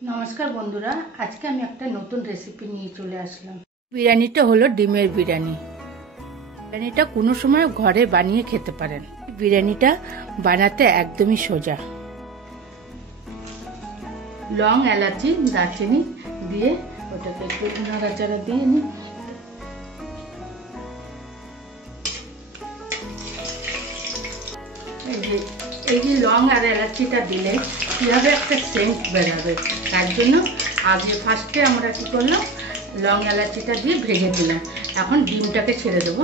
नमस्कार बंधुरा आज के आमी एक नतून रेसिपि निये चले आसलाम। बिरियानिटा हलो डिमेर बिरियानी। बिरियानिटा कोनो समय घरे बानिये खेते पारेन। बिरियानिटा बानाते एकदमई सोजा। लং एलाची दारचिनी दिए ओटाके एकटु नाड़ाचाड़ा दिए नि लং और एलाचिटा दिले কিভাবে একটা সেন্ট বেরাবে তার জন্য আগে ফার্স্টে আমরা কি করলাম লং এলাচিটা দিয়ে ভেজে দিলাম। এখন ডিমটাকে ছেড়ে দেব।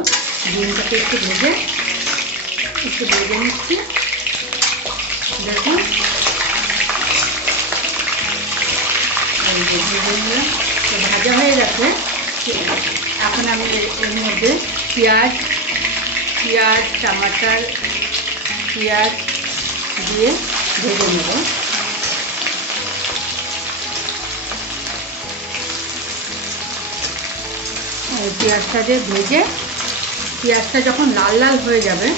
ডিমটাকে একটু ভেজে নিচ্ছি। দেখুন এই যে ভেজে নিলাম, ভাজা হয়ে গেছে। এখন আমি এর মধ্যে পেঁয়াজ টমাটার পেঁয়াজ দিয়ে ভেজে নেব। পেঁয়াজটা দিয়ে ভেজে পেঁয়াজটা যখন লাল লাল হয়ে যাবে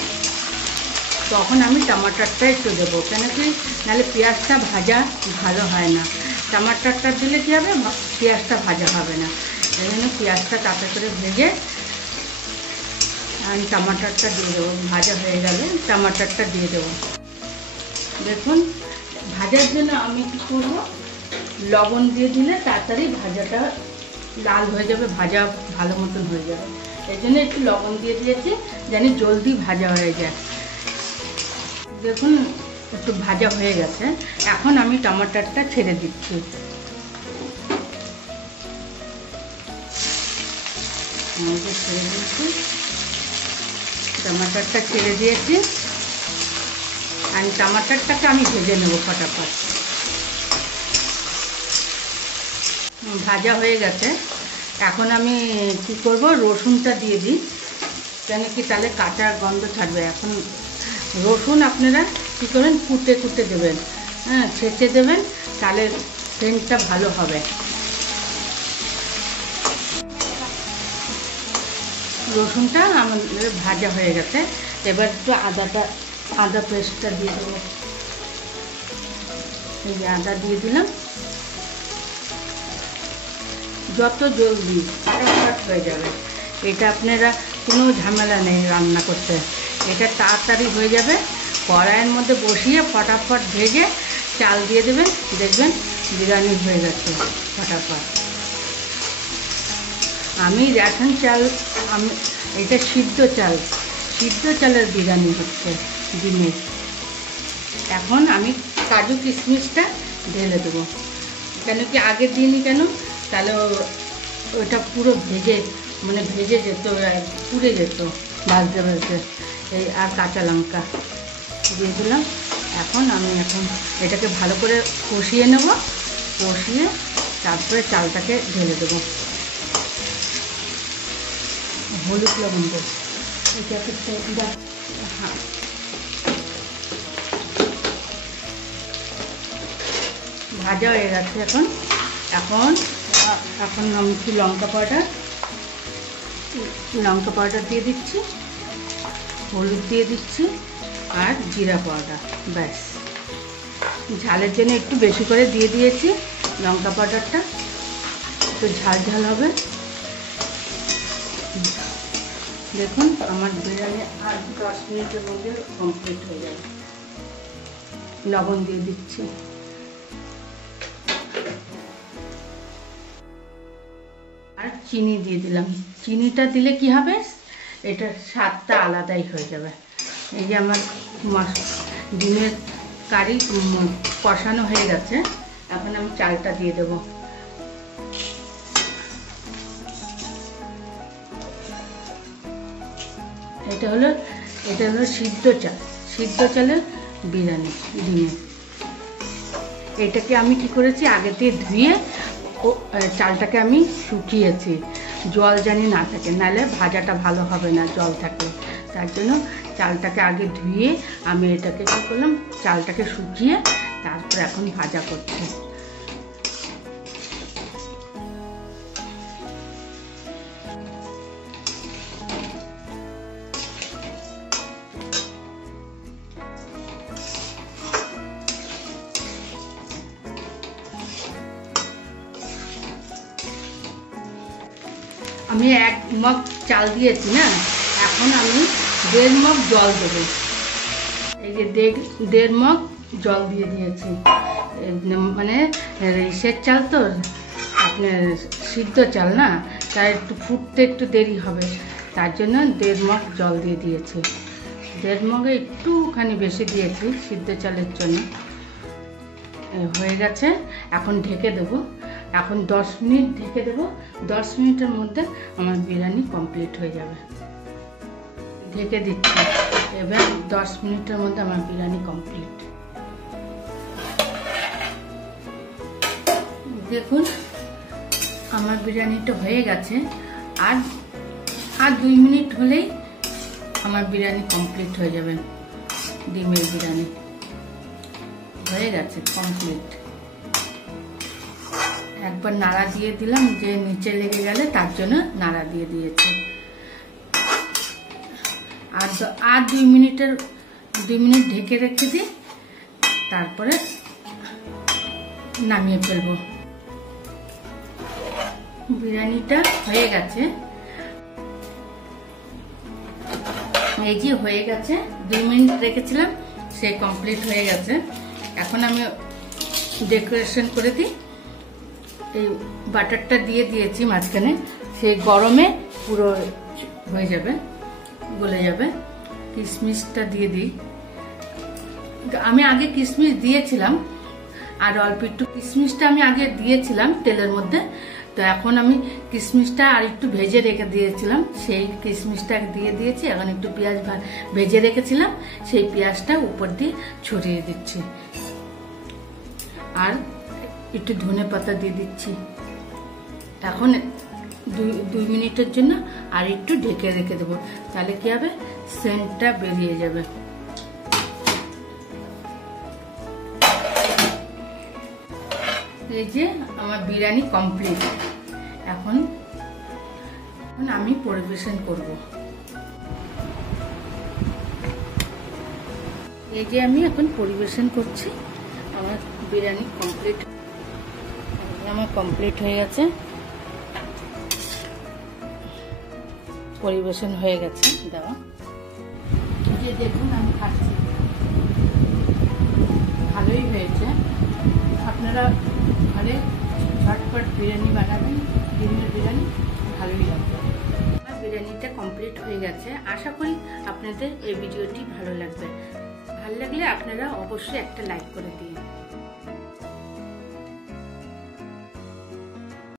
তখন আমি টমাটারটা একটু দেবো, কেন কি নাহলে পেঁয়াজটা ভাজা ভালো হয় না। টমাটারটা দিলে কী হবে, পেঁয়াজটা ভাজা হবে না। এই জন্য পেঁয়াজটা তাতে করে ভেজে আমি টমাটারটা দিয়ে দেবো। ভাজা হয়ে গেলে টমাটারটা দিয়ে দেবো। দেখুন ভাজার জন্য আমি কী করবো, লবণ দিয়ে দিলে তাড়াতাড়ি ভাজাটা লাল হয়ে যাবে, ভাজা ভালো মতন হয়ে যাবে। এই জন্য একটু লবণ দিয়ে দিয়েছি জানি জলদি ভাজা হয়ে যায়। দেখুন একটু ভাজা হয়ে গেছে। এখন আমি টমাটারটা ছেড়ে দিচ্ছি। ছেড়ে দিচ্ছি, টমাটারটা ছেড়ে দিয়েছি। আর টমাটারটাকে আমি ভেজে নেব ফটাফট। ভাজা হয়ে গেছে। এখন আমি কি করব, রসুনটা দিয়ে দিই, কেন কি তাহলে কাঁচা গন্ধ ছাড়বে। এখন রসুন আপনারা কী করেন, কুটে দেবেন, হ্যাঁ ছেঁচে দেবেন, তাহলে সেন্টটা ভালো হবে। রসুনটা আমাদের ভাজা হয়ে গেছে। এবার একটু আদা পেস্টটা দিয়ে দেবো। এই যে আদা দিয়ে দিলাম। যত জলদি ফটাফট হয়ে যাবে, এটা আপনারা কোনো ঝামেলা নেই রান্না করতে, এটা তাড়াতাড়ি হয়ে যাবে। কড়াইয়ের মধ্যে বসিয়ে ফটাফট ভেজে চাল দিয়ে দেবেন, দেখবেন বিরিয়ানি হয়ে গেছে ফটাফট। আমি রেশন চাল, আমি এটা সিদ্ধ চালের বিরিয়ানি হচ্ছে ডিমের। এখন আমি কাজু কিশমিশটা ঢেলে দেবো, কেন কি আগে দিইনি কেন, তাহলে ওটা পুরো ভেজে যেত, পুড়ে যেত ভাজতে। এই আর কাঁচা লঙ্কা দিয়ে দিলাম। এখন এটাকে ভালো করে কষিয়ে নেব। কষিয়ে তারপরে চালটাকে ঢেলে দেবো। হলুদ লবণ দেবো। এটাকে হ্যাঁ ভাজা হয়ে গেছে। এখন আমি একটু লঙ্কা পাউডার দিয়ে দিচ্ছি, হলুদ দিয়ে দিচ্ছি আর জিরা পাউডার। ব্যাস, ঝালের জন্য একটু বেশি করে দিয়ে দিয়েছি লঙ্কা পাউডারটা, একটু ঝাল হবে। দেখুন আমার বিরিয়ানি আর 10 মিনিটের মধ্যে কমপ্লিট হয়ে যাবে। লবণ দিয়ে দিচ্ছি। আর চিনি দিয়ে দিলাম। চিনিটা দিলে কি হবে, এটার স্বাদটা আলাদাই হয়ে যাবে। এই যে আমার ডিমের কারি কষানো হয়ে গেছে। এখন আমি চালটা দিয়ে দেব। এটা হলো সিদ্ধ চালের বিরিয়ানি ডিমের। এটাকে আমি কি করেছি, আগে দিয়ে ধুয়ে চালটাকে আমি শুকিয়েছি, জল জানি না থাকে, নাহলে ভাজাটা ভালো হবে না জল থাকলে। তার জন্য চালটাকে আগে ধুয়ে আমি এটাকে কী করলাম, চালটাকে শুকিয়ে তারপরে এখন ভাজা করছি। আমি 1 মগ চাল দিয়েছি না, এখন আমি 1.5 মগ জল দেবো। এই যে 1.5 মগ জল দিয়ে দিয়েছি, মানে ইসের চাল তো আপনার সিদ্ধ চাল না, তাই একটু ফুটতে একটু দেরি হবে, তার জন্য 1.5 মগ জল দিয়ে দিয়েছি। 1.5 মগে একটুখানি বেশি দিয়েছি সিদ্ধ চালের জন্য। হয়ে গেছে, এখন ঢেকে দেবো। এখন 10 মিনিট ঢেকে দেবো। 10 মিনিটের মধ্যে আমার বিরিয়ানি কমপ্লিট হয়ে যাবে। ঢেকে দিচ্ছি, এবার 10 মিনিটের মধ্যে আমার বিরিয়ানি কমপ্লিট। দেখুন আমার বিরিয়ানিটা হয়ে গেছে। আর 2 মিনিট হলেই আমার বিরিয়ানি কমপ্লিট হয়ে যাবে। ডিমের বিরিয়ানি হয়ে গেছে কমপ্লিট। একবার নাড়া দিয়ে দিলাম, যে নিচে লেগে গেলে তার জন্য নাড়া দিয়ে দিয়েছি। আর 2 মিনিট ঢেকে রেখে দিই, তারপরে নামিয়ে ফেলবো। বিরিয়ানিটা হয়ে গেছে, এই যে হয়ে গেছে। 2 মিনিট রেখেছিলাম, সে কমপ্লিট হয়ে গেছে। এখন আমি ডেকোরেশন করে দিই। এই বাটারটা দিয়ে দিয়েছি মাঝখানে, সেই গরমে পুরো হয়ে যাবে, গলে যাবে। কিশমিশটা দিয়ে দিই। আমি আগে কিশমিশ দিয়েছিলাম, আর অল্প একটু কিশমিশটা আমি আগে দিয়েছিলাম তেলের মধ্যে, তো এখন আমি কিশমিশটা আর একটু ভেজে রেখে দিয়েছিলাম, সেই কিশমিশটা দিয়ে দিয়েছি। এখন একটু পেঁয়াজ ভেজে রেখেছিলাম, সেই পেঁয়াজটা উপর দিয়ে ছড়িয়ে দিচ্ছি, আর একটু ধনেপাতা দিয়ে দিচ্ছি। এখন 2 মিনিটের জন্য আর একটু ঢেকে রেখে দেবো, তাহলে কি হবে, সেন্টটা বেরিয়ে যাবে। এই যে আমার বিরিয়ানি কমপ্লিট। এখন আমি পরিবেশন করব। এই যে আমি এখন পরিবেশন করছি। আমার বিরিয়ানি কমপ্লিট, আমার কমপ্লিট হয়ে গেছে, পরিবেশন হয়ে গেছে দেওয়া। যে দেখুন আমি খাচ্ছি, ভালোই হয়েছে। আপনারা ঘরে ঝটপট বিরিয়ানি বানাবেন, ডিমের বিরিয়ানি ভালোই লাগবে। আমার বিরিয়ানিটা কমপ্লিট হয়ে গেছে। আশা করি আপনাদের এই ভিডিওটি ভালো লাগবে। ভালো লাগলে আপনারা অবশ্যই একটা লাইক করে দিন।